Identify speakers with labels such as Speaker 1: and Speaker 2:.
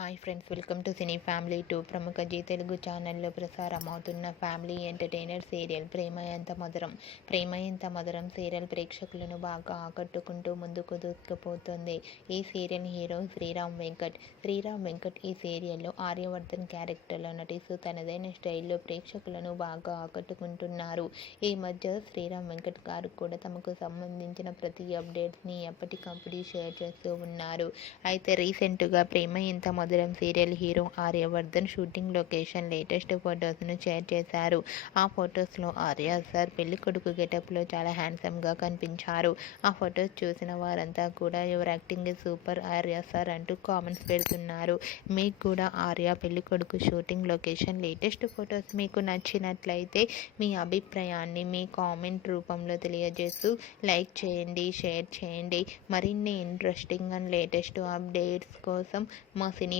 Speaker 1: Hi friends welcome to cine family two. ప్రముఖ G Telugu ఛానల్లో ప్రసారం అవుతున్న family entertainer serial Prema Entha Madhuram. ప్రేమ ఎంత మధురం సీరియల్ ప్రేక్షకులను బాగా ఆకట్టుకుంటూ ముందుకు దూసుకుపోతుంది. ఈ సీరియల్ హీరో శ్రీరామ్ వెంకట్. శ్రీరామ్ వెంకట్ ఈ సీరియల్లో ఆర్యవర్ధన్ క్యారెక్టర్లో నటిస్తూ తనదైన స్టైల్లో ప్రేక్షకులను బాగా ఆకట్టుకుంటున్నారు. ఈ మధ్య శ్రీరామ్ వెంకట్ గారు కూడా తమకు సంబంధించిన ప్రతి అప్డేట్స్ని ఎప్పటికప్పుడు షేర్ చేస్తూ ఉన్నారు. అయితే రీసెంట్గా Prema Entha Madhuram serial hero Aryavardhan shooting location latest ఫొటోస్ను share చేశారు. ఆ ఫొటోస్లో ఆర్య సార్ పెళ్ళి కొడుకు గెటప్లో చాలా హ్యాండ్సమ్గా కనిపించారు. ఆ ఫొటోస్ చూసిన వారంతా కూడా your acting super Arya sir అంటూ కామెంట్స్ పెడుతున్నారు. మీకు కూడా ఆర్య పెళ్ళి కొడుకు షూటింగ్ లొకేషన్ లేటెస్ట్ ఫొటోస్ మీకు నచ్చినట్లయితే మీ అభిప్రాయాన్ని మీ కామెంట్ రూపంలో తెలియజేస్తూ లైక్ చేయండి షేర్ చేయండి. మరిన్ని ఇంట్రెస్టింగ్ అండ్ లేటెస్ట్ అప్డేట్స్ కోసం మా సినీ